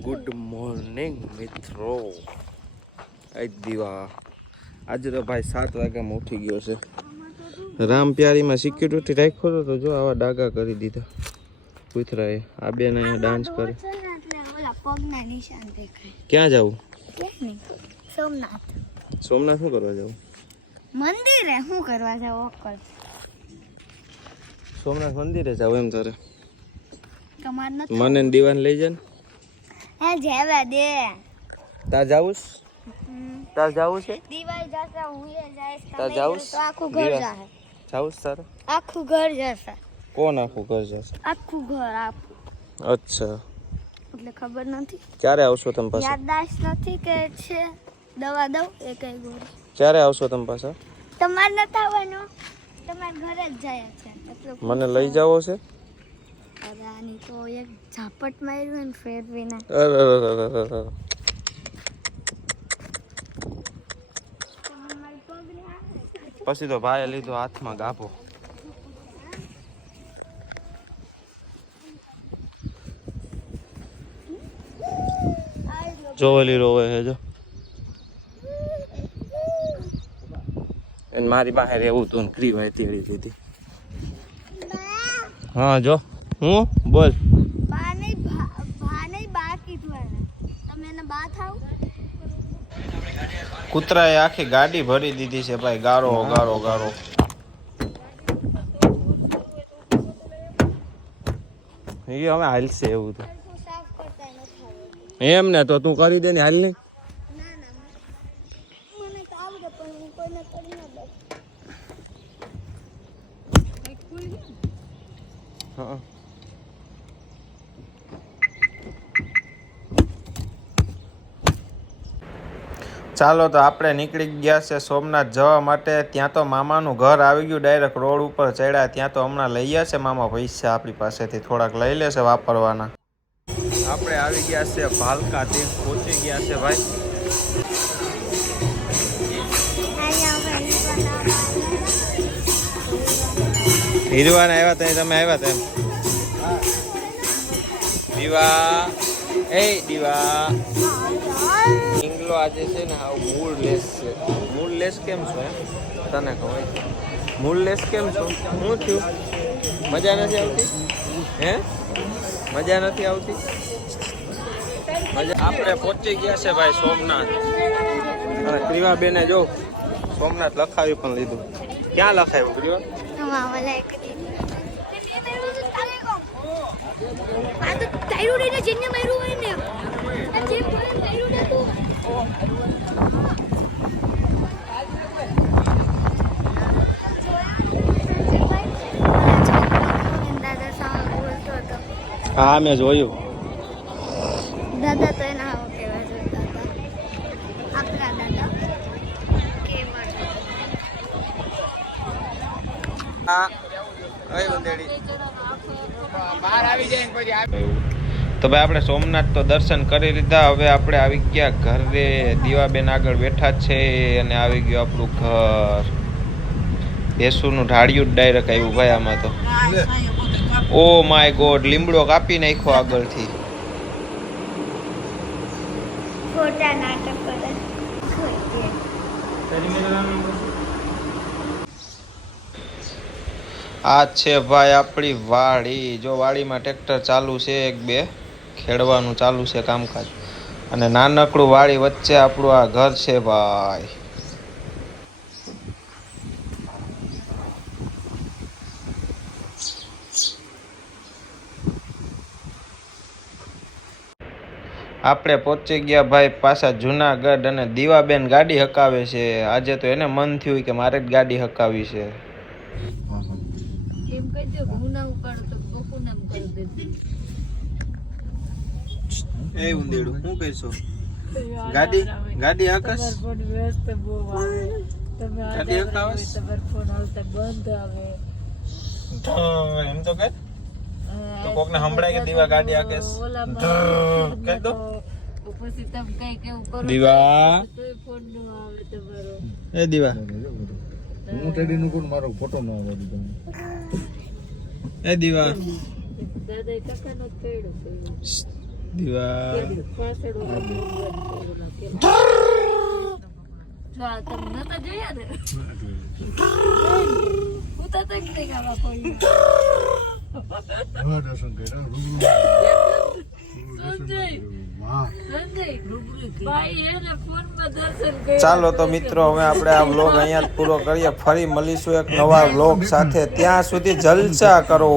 Good morning મિત્રો. આજ દીવા આજે તો ભાઈ 7 વાગ્યામાં ઉઠી ગયો છે. રામ પ્યારીમાં સિક્યુરિટી રાખ્યો તો જો આવા ડાગા કરી દીધા કૂતરાએ. આ બેન અહીંયા ડાન્સ કરે. પગના નિશાન દેખાય. ક્યાં જાવું? સોમનાથ. સોમનાથ શું કરવા જાવું? મંદિરે શું કરવા જાવ? સોમનાથ મંદિરે જાવ એમ તારે? તમાર નથી. મને દીવાને લઈ જા ને. હે જેવા દે. તાર જાવું છે? તાર જાવું છે? દીવાઈ જશે હું એ જઈશ. તાર જાવું તો આખું ઘર જાહે. જાવું છે તારે? આખું ઘર જશે. કોણ આખું ઘર જશે? આખું ઘર આખું. અચ્છા એટલે ખબર નથી. ક્યારે આવશો તમે પાછા? યાદદાસ્ત નથી કે છે દવા દઉં એ કઈ ગોળી. ક્યારે આવશો તમે પાછા? તમાર નથી આવવાનું. તમાર ઘરે જ જાય છે. એટલે મને લઈ જાવો છે? અરે આની તો એક ઝાપટ માર્યું ને ફેરવી ના. પછી તો ભાઈએ લીધો હાથમાં ગાભો. જોવેલી રોવે છે જો. એને મારી પાસે રહેવું તું ક્રીવાય તેડી દીધી. હા જો હું બોલ. કૂતરાએ આખી ગાડી ભરી દીધી છે ભાઈ. ગારો ગારો ગારો. એ હવે હાલશે એવું તો. એમ ને તો તું કરી દે ને હાલ ને. હા ચાલો તો આપણે નીકળી ગયા છે સોમનાથ જવા માટે. ત્યાં તો મામાનું ઘર આવી ગયું. ડાયરેક્ટ રોડ ઉપર ચડ્યા. ત્યાં તો હમણાં લઈ ગયા છે મામા પૈસા આપણી પાસેથી થોડાક લઈ લેશે વાપરવાના. આપણે આવી ગયા છે ભાલકા તીર્થ પહોંચી ગયા છે ભાઈ. હીરવાને આવ્યા ત્યાં તમે આવ્યા તેમ. દીવા એ દીવા ઇંગ્લો આજે છે ને આ મૂળ લેસ છે. મૂળ લેસ કેમ છો એમ તને કહું? મૂળ લેસ કેમ છો? શું થયું? મજા નથી આવતી? હે મજા નથી આવતી? મજા. આપણે પહોંચી ગયા છે ભાઈ સોમનાથ. અને ક્રીવા બેને જો સોમનાથ લખાવી પણ લીધું. ક્યાં લખાવ્યું ક્રીવા? હા મેં જોયું. દાદા તો એના આવો કેવા છે. દાદા આપણા દાદા તો ભાઈ આપણે સોમનાથ તો દર્શન કરી લીધા. હવે આપણે આવી ગયા ઘરે. દીવાબેન આગળ બેઠા છે અને આવી ગયું આપણું ઘર. ભેંસુનું ઢાળિયું જ ડાયરેક્ટ આવ્યું ભાઈ આમાં તો. ઓ માય ગોડ, લીમડો કાપી નાખ્યો આગળથી. ખોટા નાટક કરે. આ છે ભાઈ આપણી વાડી. જો વાડીમાં ટ્રેક્ટર ચાલુ છે. 1-2 ખેડવાનું ચાલુ છે કામકાજ. અને નાનકડું વાડી વચ્ચે આપણું આ ઘર છે ભાઈ. આપણે પહોંચી ગયા ભાઈ પાછા જુનાગઢ. અને દીવાબેન ગાડી હકાવે છે. આજે તો એને મન થયું કે મારે જ ગાડી હકાવી છે. એમ કહી દો ગુના ઉપાડો તો કોકુ નામ કરી દે. એ ઉંદેડું શું કહેશો? ગાડી ગાડી હકસ? ગાડી હકાવસ? એમ તો કે તો કોકને સંભળાય કે દીવા ગાડી હકેસ કહી દો. પછી તમ કઈ કેવું કરો દીવા તોય ફોન નો આવે તમારો. એ દીવા હું ટેડી નું કોણ મારો ફોટો ન આવે તમે. એ દીવા દાદા કાકાનો પેડો દીવા હા, દર્શન કર્યા રૂબરૂ. વાહ ચાલો તો મિત્રો હવે આપણે આ વ્લોગ અહીંયા જ પૂરો કરીએ. ફરી મળીશું એક નવા વ્લોગ સાથે. ત્યાં સુધી જલસા કરો.